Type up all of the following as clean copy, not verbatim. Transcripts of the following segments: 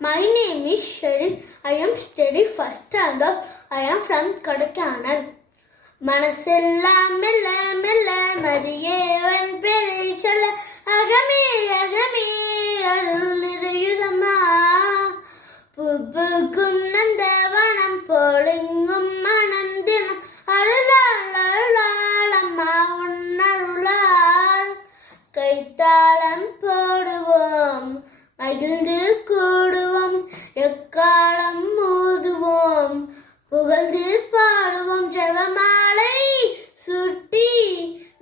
My name is Sharif. I am studying first standard. I am from Kodaikanal. மனசெல்லாம் மெல்ல மெல்ல மதியேவன் பேரை சொல்ல அகமே அகமே அருள் நிறையுதம்மா. பூக்கும் நந்தவனம் போலெங்கும் மனம் தினம் அருளால் அருளால் அம்மா உன்னருளால். கைத்தாளம் போடுவோம் மகிழ்ந்து கூடுவோம், எக்காலம் மோதுவோம் புகழ்ந்து பாடுவோம். ஜெபமாலை சுட்டி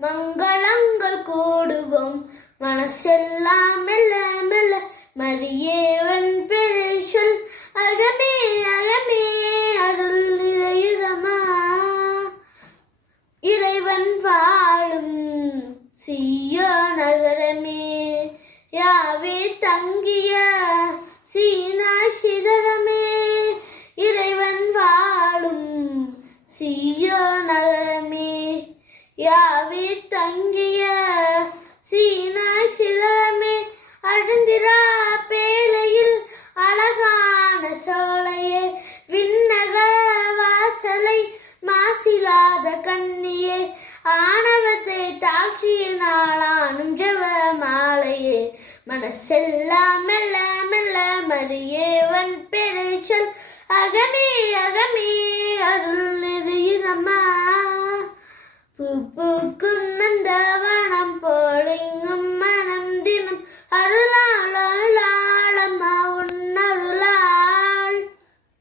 மங்களங்கள் கூடுவோம். மனசெல்லாம் மெல்ல மெல்ல மரியேவன் பேரை சொல் அகமே அகமே அருள் நிறையுதம்மா. இறைவன் வாழும் சீயோ நகரமே, யாவே தங்கிய சீனா சிதறமே. இறைவன் வாழும் சீயோ நகரமே, யாவே தங்கிய சீனா சிதறமே. அழுந்திரா பேழையில் அழகான சோலையே, விண்ணக வாசலை மாசிலாத கண்ணியே. ஆணவத்தை தாழ்ச்சிய நாளானும் ஜெப மாலையே. மனசெல்லாம் மெல்ல மெல்ல மரியேவன் பேரை சொல் அகமே அகமே